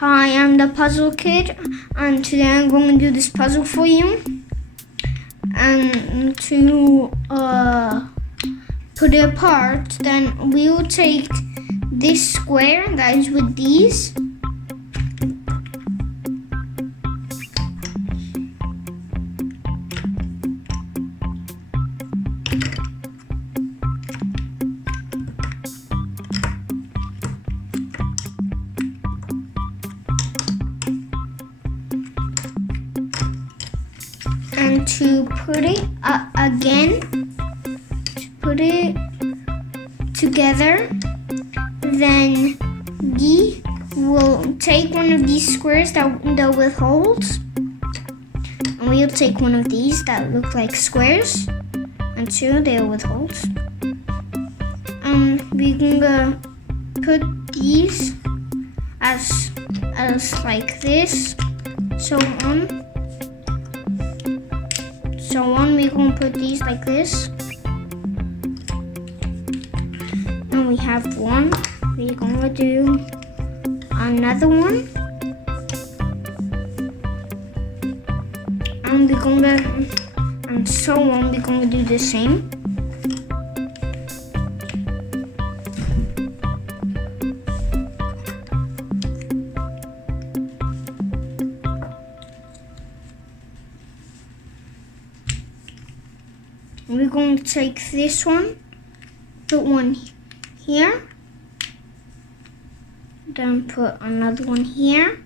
Hi, I'm the puzzle kid, and today I'm going to do this puzzle for you. And to put it apart, then we will take this square that is with these. And to put it again, to put it together, then we will take one of these squares that with holes, and we'll take one of these that look like squares, and two they are with holes. We can put these as like this, so on. We're going to put these like this. And we have one. We're going to do another one. And we're going to, and so on, we're going to do the same. We're going to take this one, put one here, then put another one here.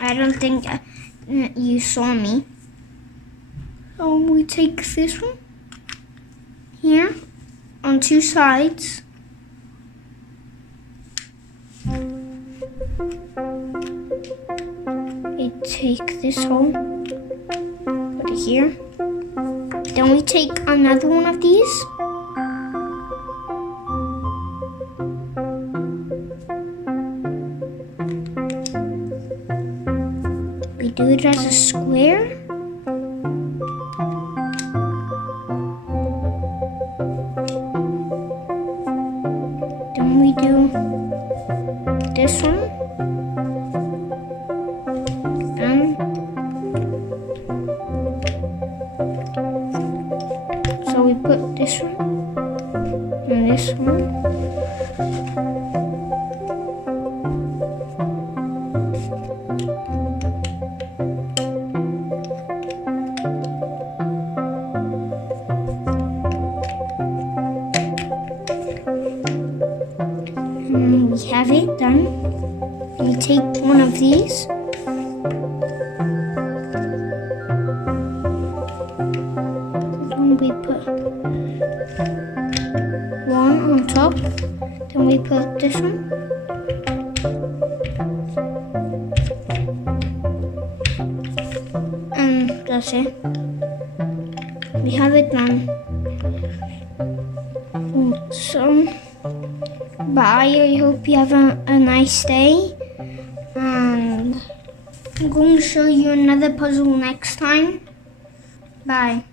I don't think you saw me. So we take this one here on two sides. We take this hole, put it here. Then we take another one of these. We do it as a square. Then we do this one. So we put this one and this one. And we have it done. We take one of these. We put one on top, then we put this one, and that's it. We have it done. So, bye. I hope you have a nice day, and I'm going to show you another puzzle next time. Bye.